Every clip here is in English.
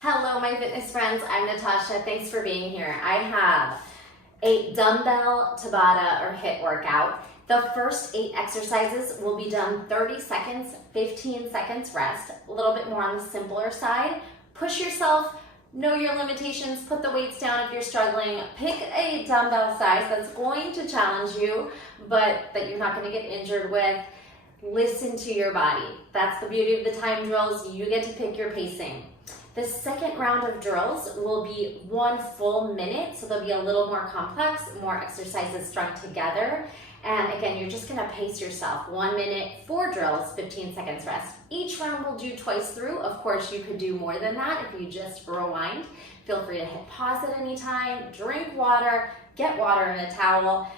Hello, my fitness friends. I'm Natasha. Thanks for being here. I have a dumbbell Tabata or HIIT workout. The first 8 exercises will be done 30 seconds, 15 seconds rest, a little bit more on the simpler side. Push yourself, know your limitations, put the weights down if you're struggling. Pick a dumbbell size that's going to challenge you, but that you're not going to get injured with. Listen to your body. That's the beauty of the time drills. You get to pick your pacing. The second round of drills will be 1 full minute, so they'll be a little more complex, more exercises strung together. And again, you're just gonna pace yourself. 1 minute, 4 drills, 15 seconds rest. Each round will do twice through. Of course, you could do more than that if you just rewind. Feel free to hit pause at any time, drink water, get water in a towel,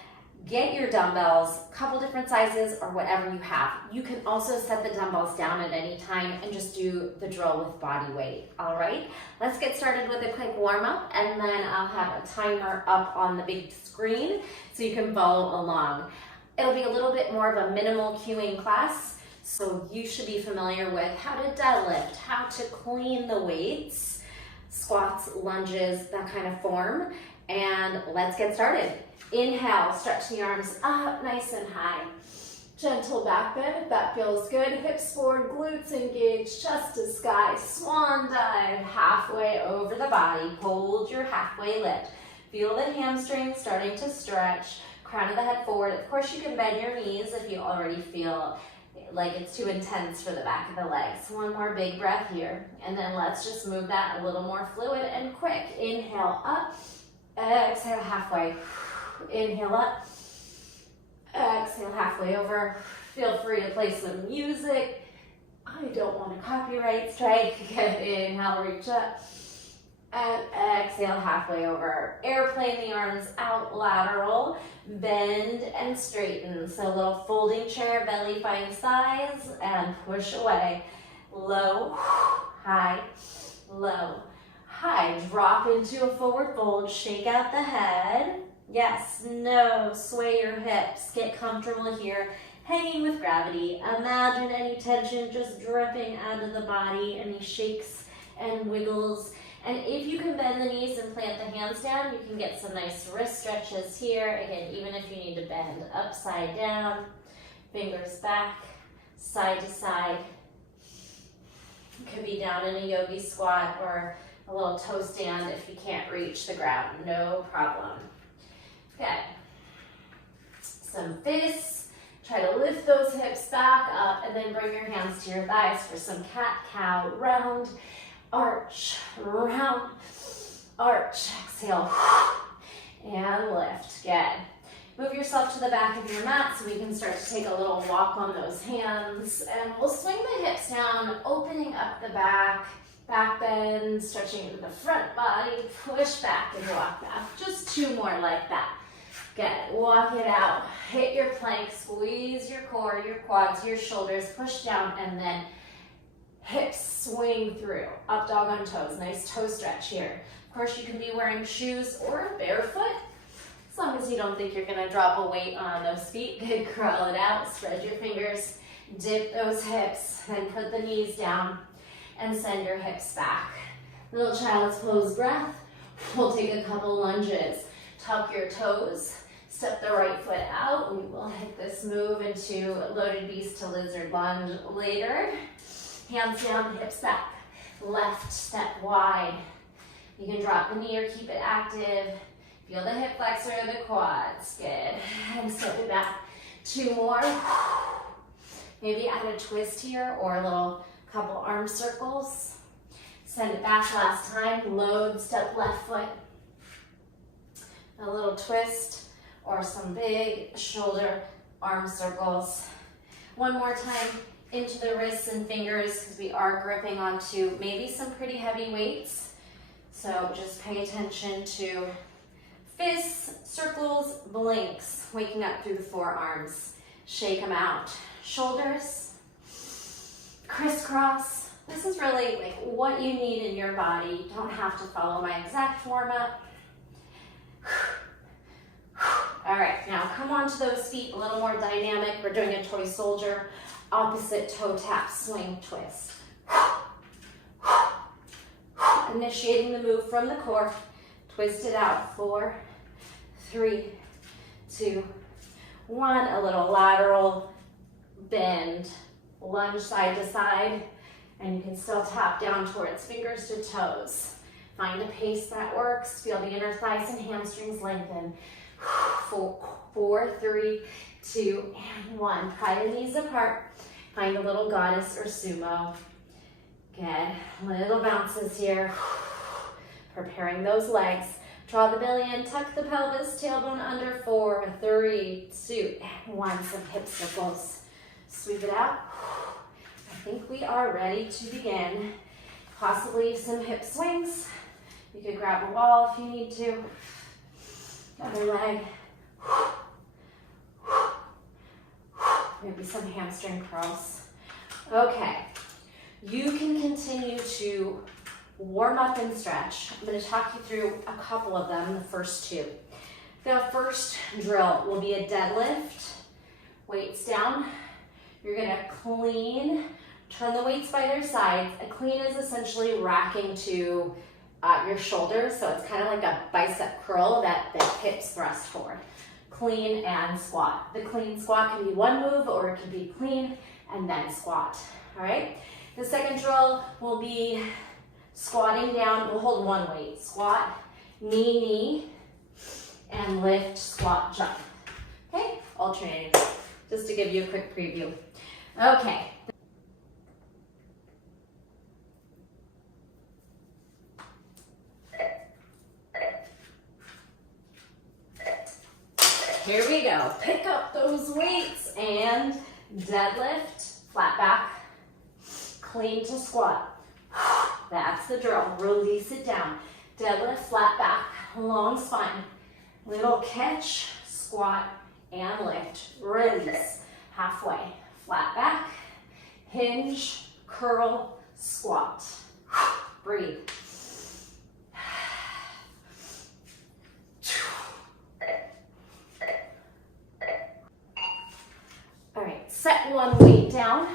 get your dumbbells, a couple different sizes or whatever you have. You can also set the dumbbells down at any time and just do the drill with body weight. All right, let's get started with a quick warm up, and then I'll have a timer up on the big screen so you can follow along. It'll be a little bit more of a minimal cueing class, so you should be familiar with how to deadlift, how to clean the weights, squats, lunges, that kind of form. And let's get started. Inhale, stretch the arms up nice and high. Gentle back bend if that feels good. Hips forward, glutes engaged, chest to sky. Swan dive, halfway over the body. Hold your halfway lift. Feel the hamstrings starting to stretch. Crown of the head forward. Of course, you can bend your knees if you already feel like it's too intense for the back of the legs. One more big breath here. And then let's just move that a little more fluid and quick. Inhale up, exhale halfway. Inhale up, exhale halfway over. Feel free to play some music. I don't want a copyright strike. Inhale, reach up, and exhale halfway over. Airplane the arms out, lateral, bend and straighten. So a little folding chair, belly finds thighs, and push away. Low, high, low, high. Drop into a forward fold, shake out the head. Yes, no, sway your hips, get comfortable here, hanging with gravity. Imagine any tension just dripping out of the body, any shakes and wiggles. And if you can bend the knees and plant the hands down, you can get some nice wrist stretches here. Again, even if you need to bend upside down, fingers back, side to side. You could be down in a yogi squat or a little toe stand if you can't reach the ground, no problem. Okay, some fists, try to lift those hips back up and then bring your hands to your thighs for some cat-cow, round, arch, round, arch, exhale, and lift, good. Move yourself to the back of your mat so we can start to take a little walk on those hands, and we'll swing the hips down, opening up the back bend, stretching into the front body, push back and walk back. Just 2 more like that. Good, walk it out, hit your plank, squeeze your core, your quads, your shoulders, push down, and then hips swing through. Up dog on toes, nice toe stretch here. Of course, you can be wearing shoes or barefoot, as long as you don't think you're gonna drop a weight on those feet. Good, curl it out, spread your fingers, dip those hips, then put the knees down and send your hips back. Little child's pose breath. We'll take a couple lunges. Tuck your toes, step the right foot out. We will hit this move into loaded beast to lizard lunge later. Hands down, hips back. Left step wide. You can drop the knee or keep it active. Feel the hip flexor of the quads. Good. And step it back. 2 more. Maybe add a twist here or a little couple arm circles. Send it back last time. Load, step left foot. A little twist or some big shoulder arm circles. 1 more time into the wrists and fingers, because we are gripping onto maybe some pretty heavy weights. So just pay attention to fists, circles, blinks, waking up through the forearms. Shake them out. Shoulders, crisscross. This is really like what you need in your body. You don't have to follow my exact warm up. All right, now come onto those feet, a little more dynamic. We're doing a toy soldier, opposite toe tap, swing, twist. initiating the move from the core. Twist it out. 4, 3, 2, 1. A little lateral bend, lunge side to side, and you can still tap down towards fingers to toes. Find a pace that works. Feel the inner thighs and hamstrings lengthen. 4, 3, 2, and 1. Pry the knees apart. Find a little goddess or sumo. Good. Little bounces here. Preparing those legs. Draw the belly in, tuck the pelvis, tailbone under. 4, 3, 2, and 1. Some hip circles. Sweep it out. I think we are ready to begin. Possibly some hip swings. You could grab a wall if you need to. Other leg. Maybe some hamstring curls. Okay. You can continue to warm up and stretch. I'm going to talk you through a couple of them, the first two. The first drill will be a deadlift. Weights down. You're going to clean. Turn the weights by their sides. A clean is essentially racking to your shoulders, so it's kind of like a bicep curl that the hips thrust forward. Clean and squat. The clean squat can be one move, or it can be clean and then squat. All right? The second drill will be squatting down. We'll hold one weight. Squat, knee, knee, and lift, squat, jump. Okay? Alternating, just to give you a quick preview. Okay. Here we go. Pick up those weights and deadlift, flat back, clean to squat. That's the drill. Release it down. Deadlift, flat back, long spine. Little catch, squat, and lift. Release. Halfway. Flat back, hinge, curl, squat. Breathe. All right, set one weight down.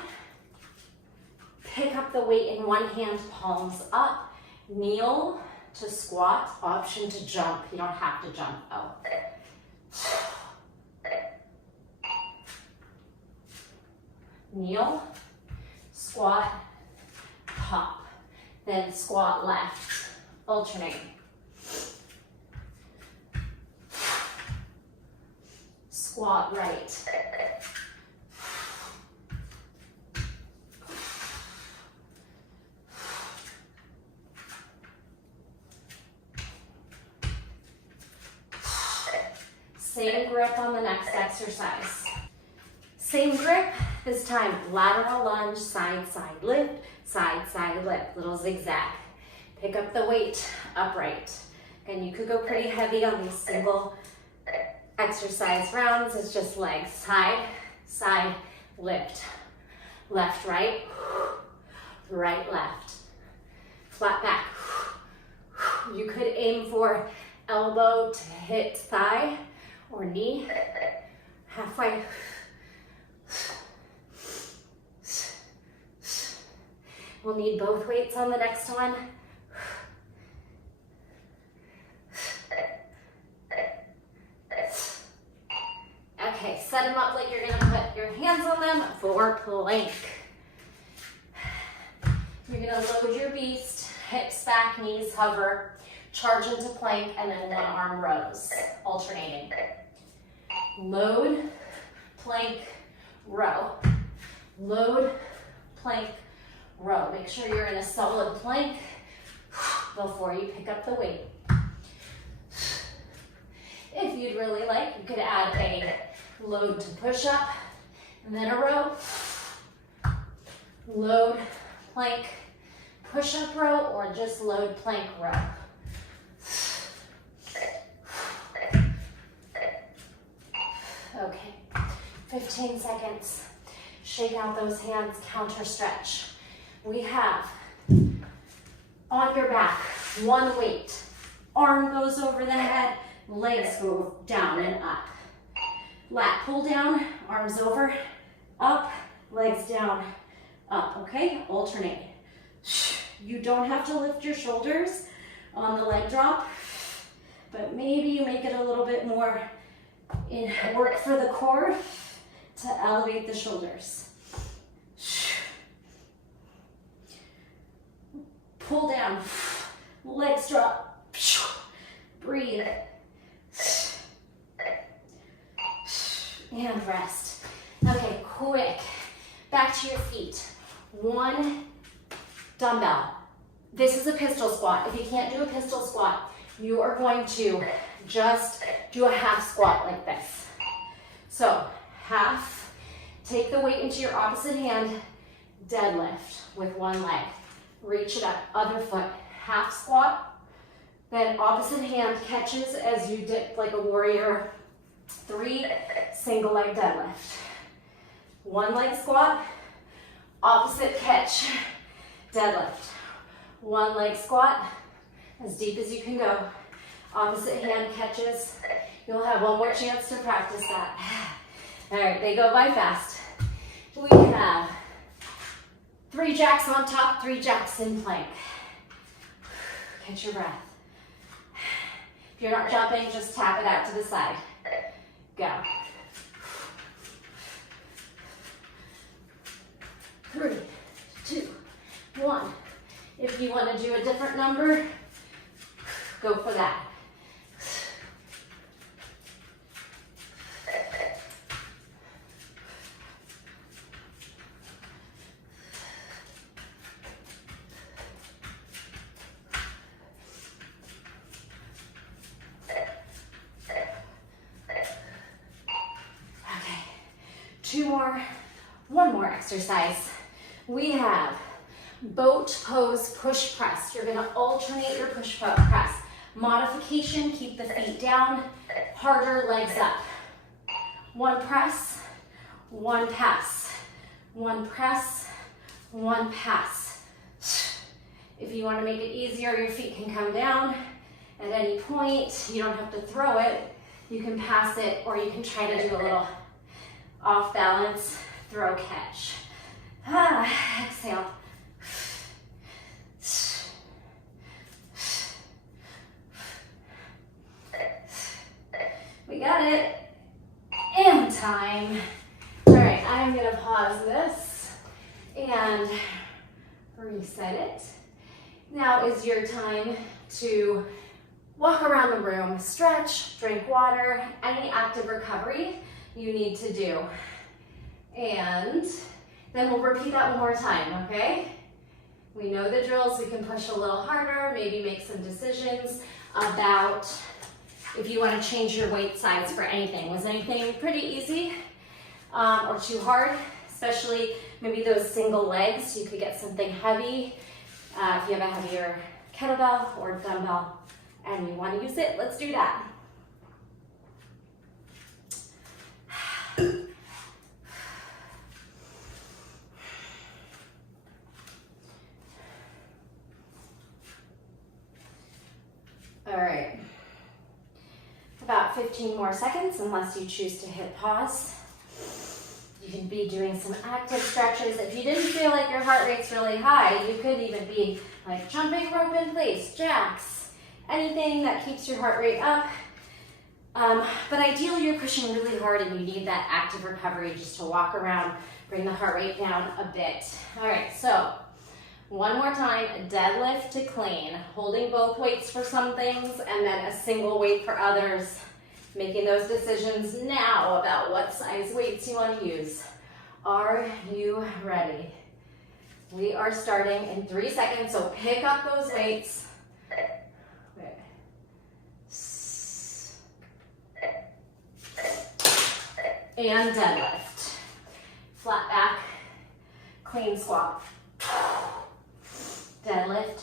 Pick up the weight in one hand, palms up. Kneel to squat, option to jump. You don't have to jump though. Kneel, squat, pop. Then squat left, alternate. Squat right. Same grip on the next exercise. Same grip, this time lateral lunge, side, side lift, side, side lift, little zigzag. Pick up the weight upright. And you could go pretty heavy on these single exercise rounds. It's just legs, side, side, lift. Left, right, right, left. Flat back. You could aim for elbow to hit thigh or knee. Halfway. We'll need both weights on the next one. Okay, set them up like you're gonna put your hands on them for plank. You're gonna load your beast, hips back, knees hover, charge into plank, and then one arm rows, alternating. Load, plank, row. Load, plank, row. Make sure you're in a solid plank before you pick up the weight. If you'd really like, you could add a load to push up, and then a row. Load, plank, push up row, or just load, plank, row. Okay, 15 seconds. Shake out those hands, counter stretch. We have on your back, one weight. Arm goes over the head, legs go down and up. Lat pull down, arms over, up, legs down, up, okay? Alternate. You You don't have to lift your shoulders on the leg drop, but maybe you make it a little bit more in work for the core to elevate the shoulders. Pull down, legs drop, breathe, and rest. Okay, quick, back to your feet. One dumbbell. This is a pistol squat. If you can't do a pistol squat, you are going to just do a half squat like this. So half, take the weight into your opposite hand, deadlift with one leg. Reach it up, other foot, half squat, then opposite hand catches as you dip like a warrior 3, single leg deadlift. One leg squat, opposite catch, deadlift. One leg squat, as deep as you can go. Opposite hand catches. You'll have one more chance to practice that. All right, they go by fast. We have 3 jacks on top, 3 jacks in plank. Catch your breath. If you're not jumping, just tap it out to the side. Go. 3, 2, 1. If you want to do a different number, go for that. Okay, 2 more, 1 more exercise. We have boat pose push press. You're gonna alternate your push press. Modification, keep the feet down, harder, legs up. 1 press, 1 pass. 1 press, 1 pass. If you wanna make it easier, your feet can come down at any point. You don't have to throw it. You can pass it, or you can try to do a little off balance, throw catch. Exhale. We got it. And time. All right, I'm gonna pause this and reset it. Now is your time to walk around the room, stretch, drink water, any active recovery you need to do. And then we'll repeat that 1 more time, okay? We know the drills. We can push a little harder, maybe make some decisions about if you want to change your weight size for anything. Was anything pretty easy or too hard? Especially maybe those single legs. You could get something heavy. If you have a heavier kettlebell or dumbbell and you want to use it, let's do that. All right, about 15 more seconds unless you choose to hit pause. You can be doing some active stretches. If you didn't feel like your heart rate's really high, you could even be like jumping rope in place, jacks, anything that keeps your heart rate up. But ideally you're pushing really hard and you need that active recovery just to walk around, bring the heart rate down a bit. All right, so 1 more time, deadlift to clean, holding both weights for some things and then a single weight for others. Making those decisions now about what size weights you want to use. Are you ready? We are starting in 3 seconds, so pick up those weights. And deadlift. Flat back, clean squat. Deadlift.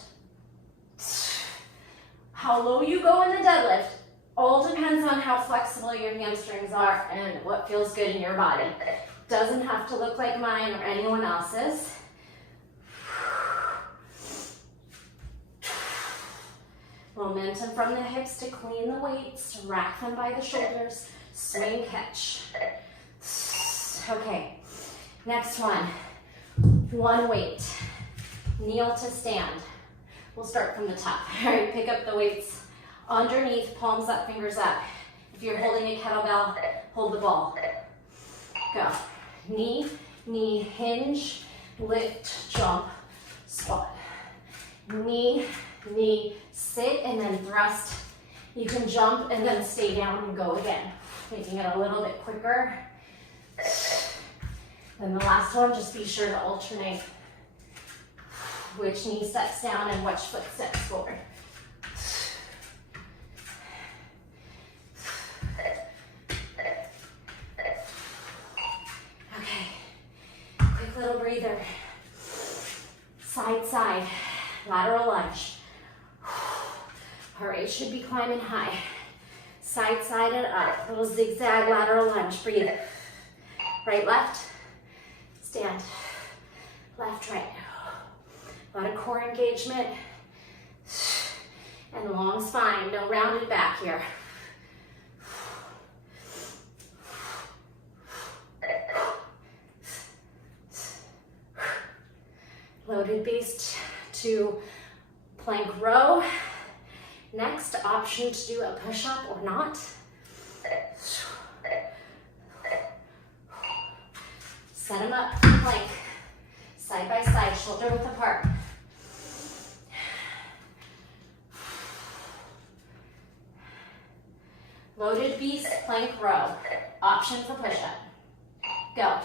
How low you go in the deadlift all depends on how flexible your hamstrings are and what feels good in your body. Doesn't have to look like mine or anyone else's. Momentum from the hips to clean the weights, rack them by the shoulders, swing catch. Okay, next one. 1 weight. Kneel to stand. We'll start from the top. All right, pick up the weights underneath, palms up, fingers up. If you're holding a kettlebell, hold the ball. Go. Knee, knee, hinge, lift, jump, squat. Knee, knee, sit, and then thrust. You can jump and then stay down and go again, making it a little bit quicker. Then the last one, just be sure to alternate which knee steps down and which foot steps forward. Okay, quick little breather. Side, side, lateral lunge. All right, should be climbing high. Side, side, and up. Little zigzag lateral lunge. Breathe. Right, left. Stand. Left, right. A lot of core engagement. And long spine. No rounded back here. Loaded base to plank row. Next, option to do a push-up or not. Set them up, plank. Side by side, shoulder width apart. Loaded beast, plank row. Option for push-up. Go.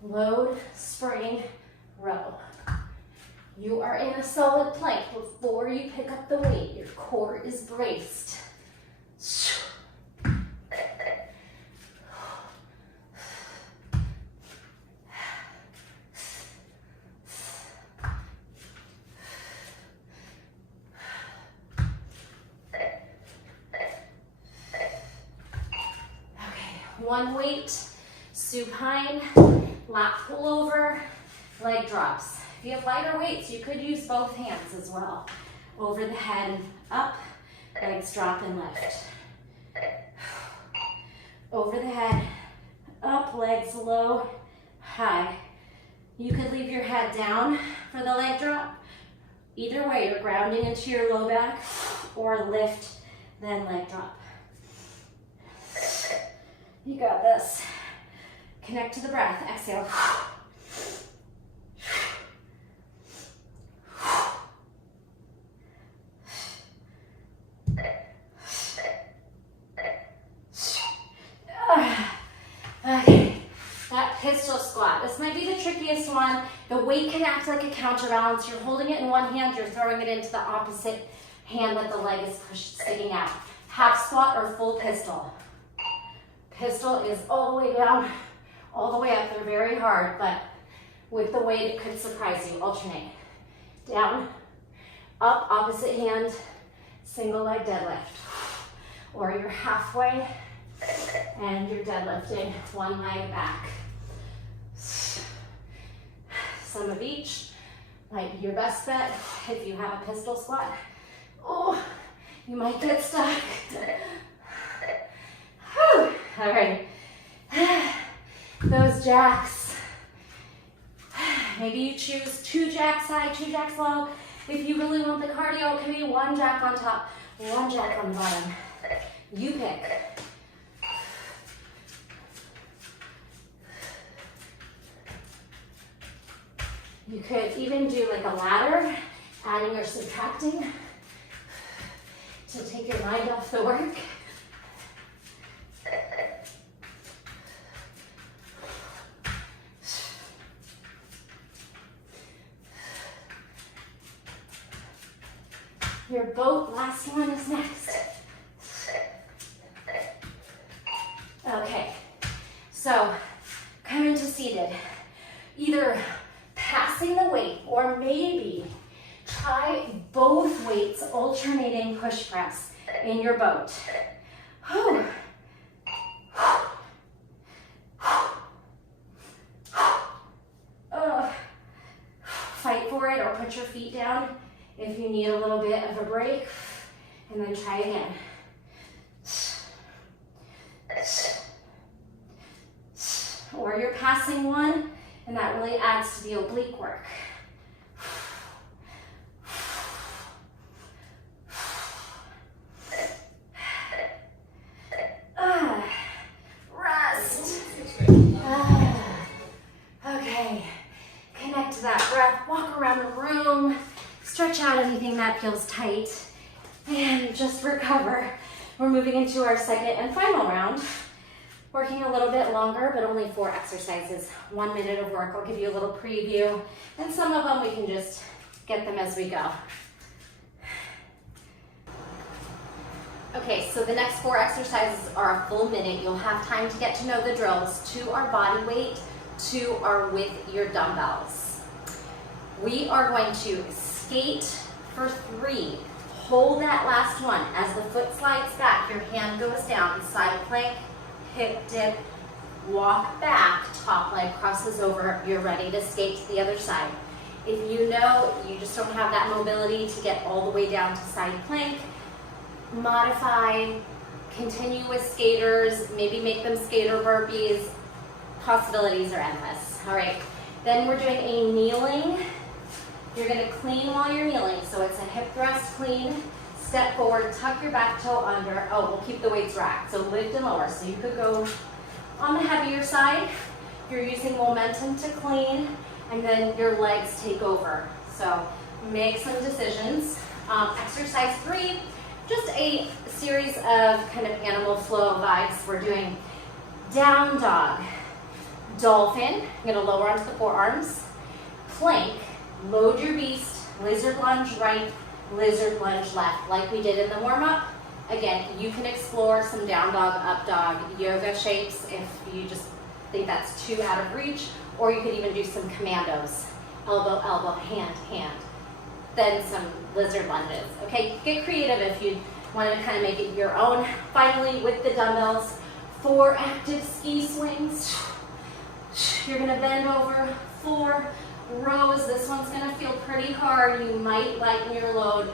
Load, spring, row. You are in a solid plank. Before you pick up the weight, your core is braced. One weight, supine, lap pullover, leg drops. If you have lighter weights, you could use both hands as well. Over the head, up, legs drop and lift. Over the head, up, legs low, high. You could leave your head down for the leg drop. Either way, you're grounding into your low back, or lift, then leg drop. You got this. Connect to the breath. Exhale. Okay, that pistol squat. This might be the trickiest one. The weight can act like a counterbalance. You're holding it in one hand, you're throwing it into the opposite hand that the leg is pushed, sticking out. Half squat or full pistol. Pistol is all the way down, all the way up. They're very hard, but with the weight, it could surprise you. Alternate. Down, up, opposite hand, single leg deadlift. Or you're halfway and you're deadlifting one leg back. Some of each might be your best bet if you have a pistol squat. Oh, you might get stuck. Whew. All right, those jacks. Maybe you choose 2 jacks high, 2 jacks low. If you really want the cardio, it can be 1 jack on top, 1 jack on the bottom. You pick. You could even do like a ladder, adding or subtracting to take your mind off the work. Your boat, last one is next. Okay, so coming to seated. Either passing the weight or maybe try both weights alternating push press in your boat. Whew. Fight for it or put your feet down if you need a little bit of a break, and then try again. Or you're passing one, and that really adds to the oblique work. Okay, connect to that breath, walk around the room, stretch out anything that feels tight, and just recover. We're moving into our second and final round, working a little bit longer, but only 4 exercises, 1 minute of work. I'll give you a little preview, and some of them we can just get them as we go. Okay, so the next 4 exercises are a full minute. You'll have time to get to know the drills. 2 are body weight, 2 are with your dumbbells. We are going to skate for 3. Hold that last one. As the foot slides back, your hand goes down, side plank, hip dip, walk back, top leg crosses over. You're ready to skate to the other side. If you know you just don't have that mobility to get all the way down to side plank, modify, continue with skaters, maybe make them skater burpees. Possibilities are endless. All right, then we're doing a kneeling. You're gonna clean while you're kneeling. So it's a hip thrust clean, step forward, tuck your back toe under. Oh, we'll keep the weights racked. So lift and lower. So you could go on the heavier side. You're using momentum to clean, and then your legs take over. So make some decisions. Exercise 3, just a series of kind of animal flow vibes. We're doing down dog, dolphin. I'm gonna lower onto the forearms, plank, load your beast, lizard lunge right, lizard lunge left, like we did in the warm-up. Again, you can explore some down dog, up dog, yoga shapes if you just think that's too out of reach, or you could even do some commandos, elbow, elbow, hand, hand, then some lizard lunges. Okay, get creative if you want to kind of make it your own. Finally, with the dumbbells, 4 active ski swings. You're gonna bend over, 4 rows. This one's gonna feel pretty hard. You might lighten your load.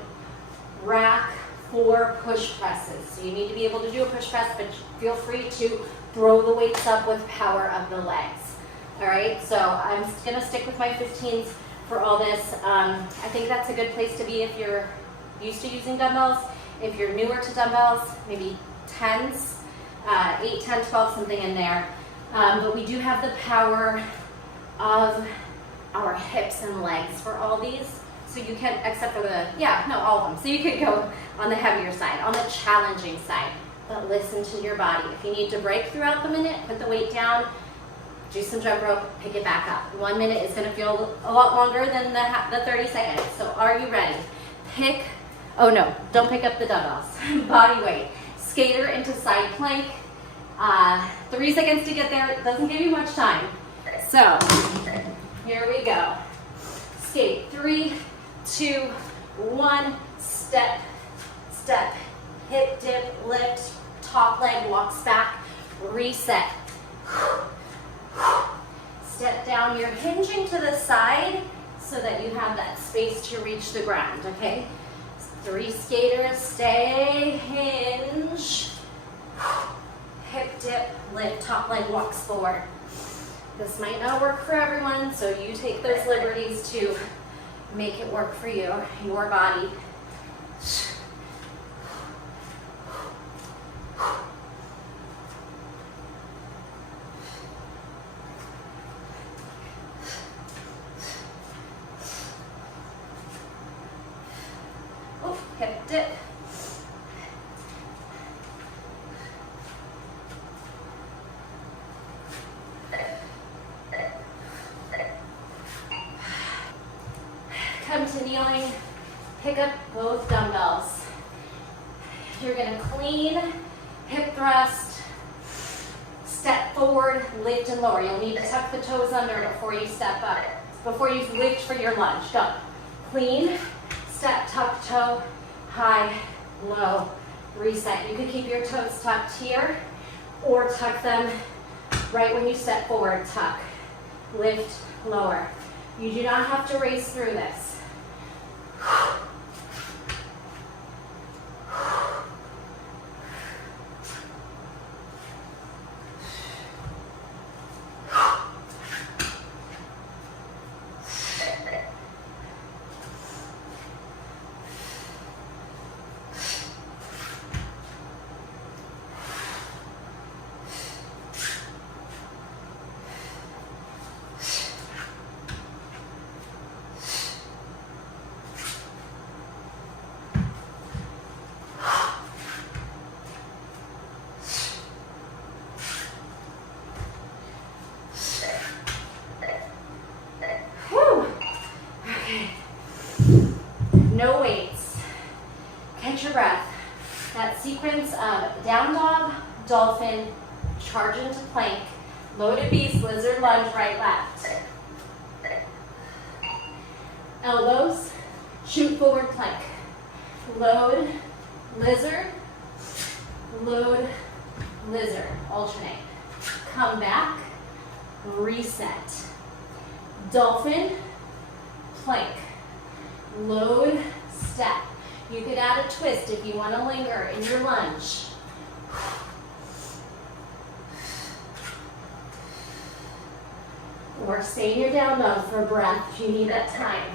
Rack 4 push presses. So you need to be able to do a push press, but feel free to throw the weights up with power of the legs. All right, so I'm gonna stick with my 15s for all this. I think that's a good place to be if you're used to using dumbbells. If you're newer to dumbbells, maybe 10s, 8, 10, 12, something in there. But we do have the power of our hips and legs for all these. So you can, except for the, all of them. So you could go on the heavier side, on the challenging side, but listen to your body. If you need to break throughout the minute, put the weight down, do some jump rope, pick it back up. 1 minute is gonna feel a lot longer than the 30 seconds. So are you ready? Don't pick up the dumbbells. Body weight. Skater into side plank. 3 seconds to get there. It doesn't give you much time. So here we go. Skate. 3, 2, 1. Step, step. Hip dip, lift. Top leg walks back. Reset. Step down. You're hinging to the side so that you have that space to reach the ground, okay? 3 skaters, stay, hinge. Hip dip, lift, top leg walks forward. This might not work for everyone, so you take those liberties to make it work for you, your body. Hip dip. Come to kneeling, pick up both dumbbells. You're gonna clean, hip thrust, step forward, lift and lower. You'll need to tuck the toes under before you step up, before you lift for your lunge. Go. Clean, step, tuck toe, high, low, reset. You could keep your toes tucked here or tuck them right when you step forward. Tuck, lift, lower. You do not have to race through this. sequence of down dog, dolphin, charge into plank, loaded beast, lizard lunge, right, left. Elbows, shoot forward plank. Load, lizard, load, lizard, alternate. Come back, reset. Dolphin, plank, load, step. You could add a twist if you want to linger in your lunge. Or stay in your down dog for a breath if you need that time.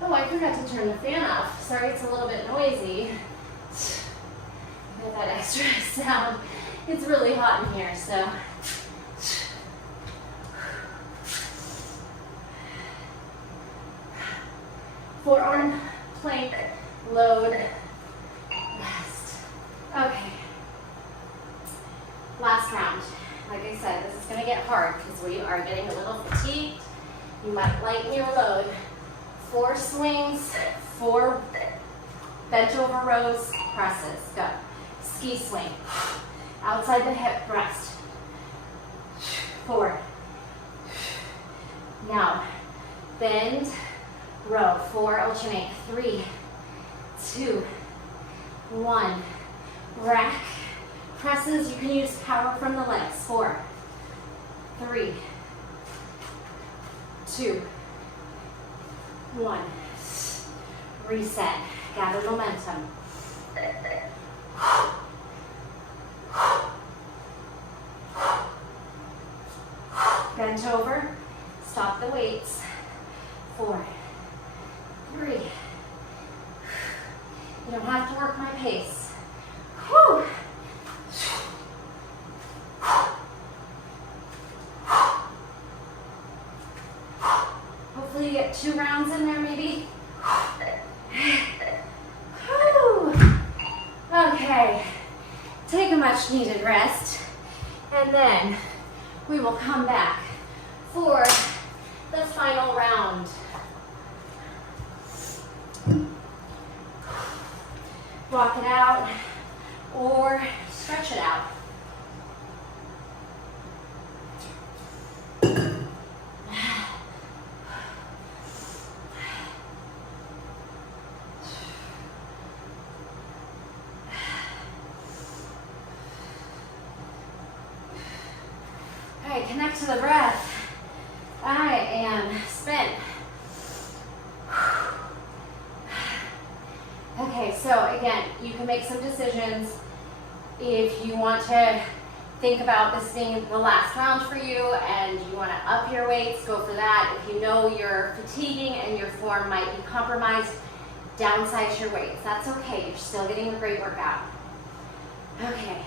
Oh, I forgot to turn the fan off. Sorry, it's a little bit noisy. Get that extra sound. It's really hot in here, so. Forearm, plank, load, rest. Okay. Last round. Like I said, this is going to get hard because we are getting a little fatigued. You might lighten your load. 4 swings, 4 bent over rows, presses. Go. Ski swing. Outside the hip, rest. Forward. Now, bend, row. 4, alternate. 3, 2, 1. Rack. Presses, you can use power from the legs. 4, 3, 2, 1. Reset. Gather momentum. Bent over. Stop the weights. 4, 3. You don't have to work my pace. Whew. Hopefully you get 2 rounds in there maybe. Whew. Okay, take a much needed rest and then we will come back for the final round. Walk it out or stretch it out. Connect to the breath. I am spent. Okay, so again, you can make some decisions. If you want to think about this being the last round for you and you want to up your weights, go for that. If you know you're fatiguing and your form might be compromised, downsize your weights. That's okay. You're still getting a great workout. Okay.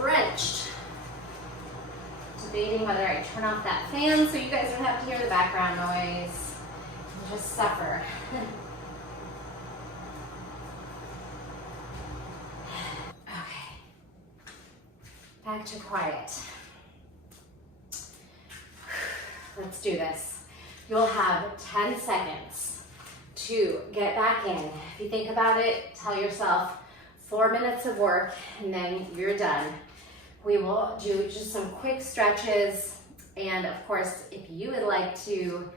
Drenched. Debating whether I turn off that fan so you guys don't have to hear the background noise and just suffer. Okay. Back to quiet. Let's do this. You'll have 10 seconds to get back in. If you think about it, tell yourself 4 minutes of work and then you're done. We will do just some quick stretches, and of course, if you would like to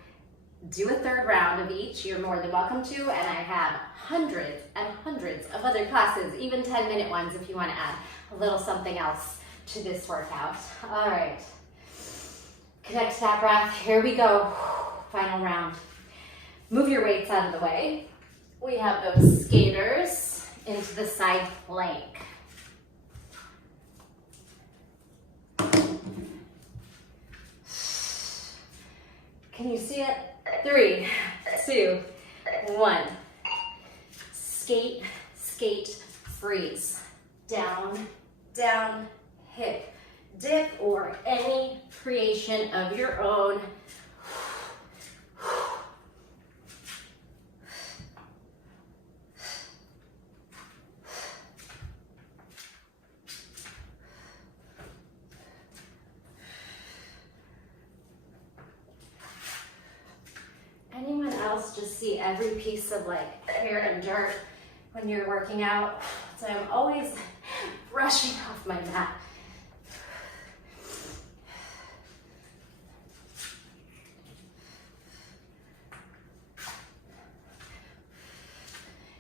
do a 3rd round of each, you're more than welcome to, and I have hundreds and hundreds of other classes, even 10-minute ones if you want to add a little something else to this workout. All right, connect to that breath. Here we go. Final round. Move your weights out of the way. We have those skaters into the side plank. Can you see it? 3, 2, 1. Skate, skate, freeze. Down, down, hip, dip, or any creation of your own. see every piece of like hair and dirt when you're working out. So I'm always brushing off my mat.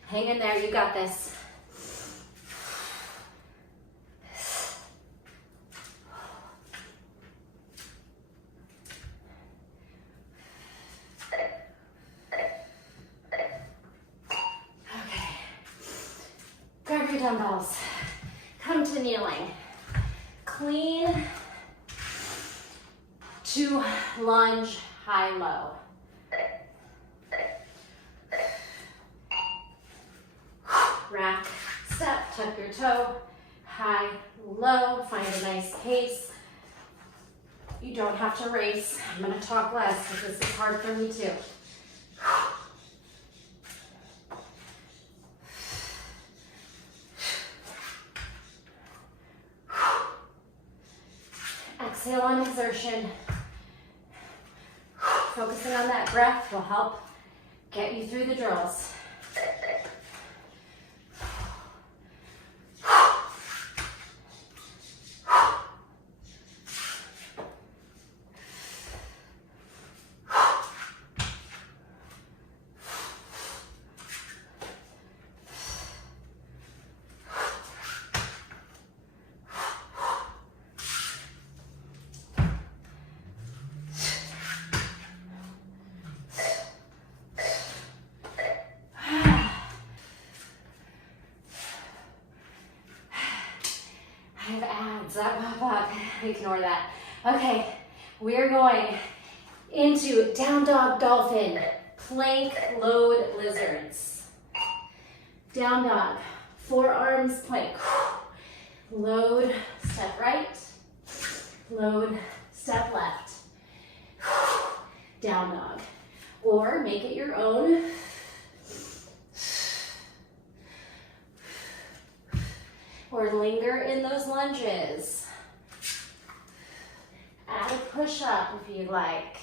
Hang in there, you got this. Grab your dumbbells, come to kneeling. Clean to lunge, high, low. Rack, step, tuck your toe, high, low, find a nice pace. You don't have to race. I'm gonna talk less because this is hard for me too. Exhale on exertion. Focusing on that breath will help get you through the drills. I have abs that pop up. Ignore that. Okay, we're going into down dog dolphin, plank load lizards. Down dog, forearms plank. Load, step right. Load, step left. Down dog. Or make it your own. Or linger in those lunges. Add a push-up if you'd like.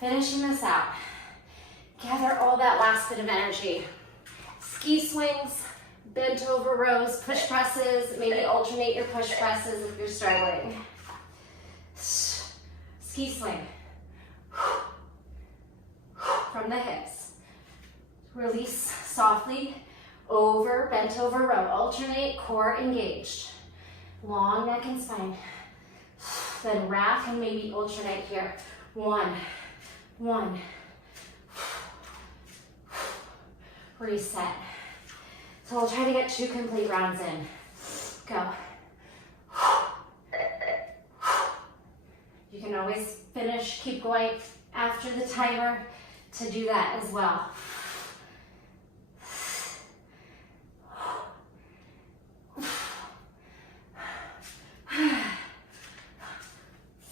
Finishing this out. Gather all that last bit of energy. Ski swings, bent over rows, push presses, maybe alternate your push presses if you're struggling. Ski swing. From the hips. Release softly, over, bent over row. Alternate, core engaged. Long neck and spine. Then rack and maybe alternate here. One. Reset. So we'll try to get 2 complete rounds in. Go. You can always finish, keep going after the timer to do that as well.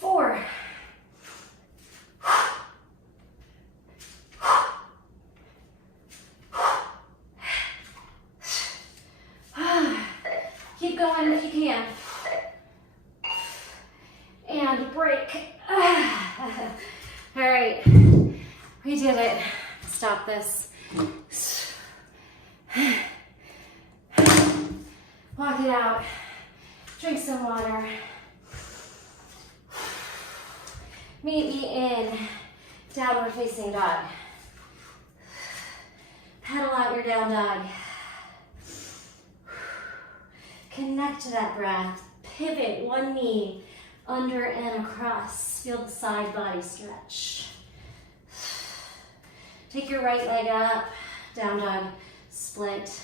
4. Keep going if you can. And break. All right, we did it. Stop this. Walk it out. Drink some water. Meet me in downward facing dog. Pedal out your down dog. Connect to that breath. Pivot one knee under and across. Feel the side body stretch. Take your right leg up. Down dog, split.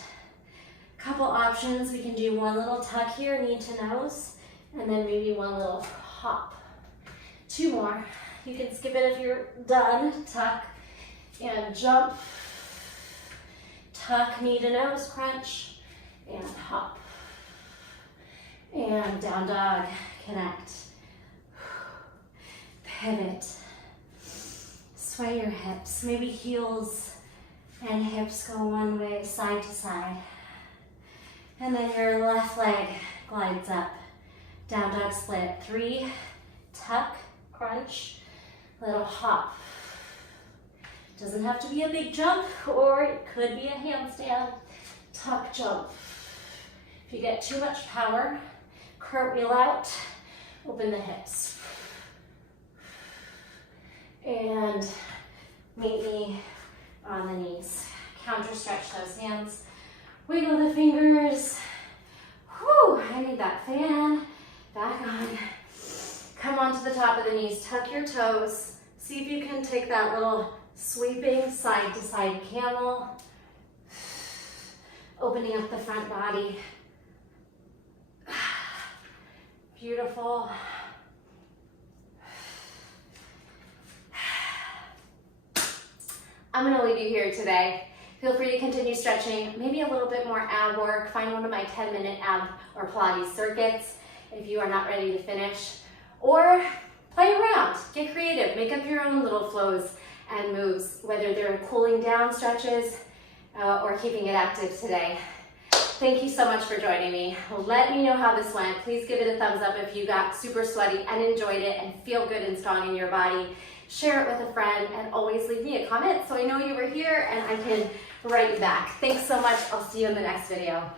Couple options, we can do one little tuck here, knee to nose, and then maybe one little hop. 2 more. You can skip it if you're done. Tuck and jump. Tuck, knee to nose, crunch, and hop. And down dog, connect. Pivot. Sway your hips. Maybe heels and hips go one way, side to side. And then your left leg glides up. Down dog split. 3, tuck, crunch, little hop. Doesn't have to be a big jump, or it could be a handstand. Tuck, jump. If you get too much power, cartwheel out, open the hips. And meet me on the knees. Counter stretch those hands. Wiggle the fingers. Whew, I need that fan. Back on. Come onto the top of the knees. Tuck your toes. See if you can take that little sweeping side to side camel. Opening up the front body. Beautiful. I'm gonna leave you here today. Feel free to continue stretching, maybe a little bit more ab work. Find one of my 10-minute ab or Pilates circuits if you are not ready to finish. Or play around, get creative, make up your own little flows and moves, whether they're cooling down stretches or keeping it active today. Thank you so much for joining me. Let me know how this went. Please give it a thumbs up if you got super sweaty and enjoyed it and feel good and strong in your body. Share it with a friend and always leave me a comment so I know you were here and I can write you back. Thanks so much. I'll see you in the next video.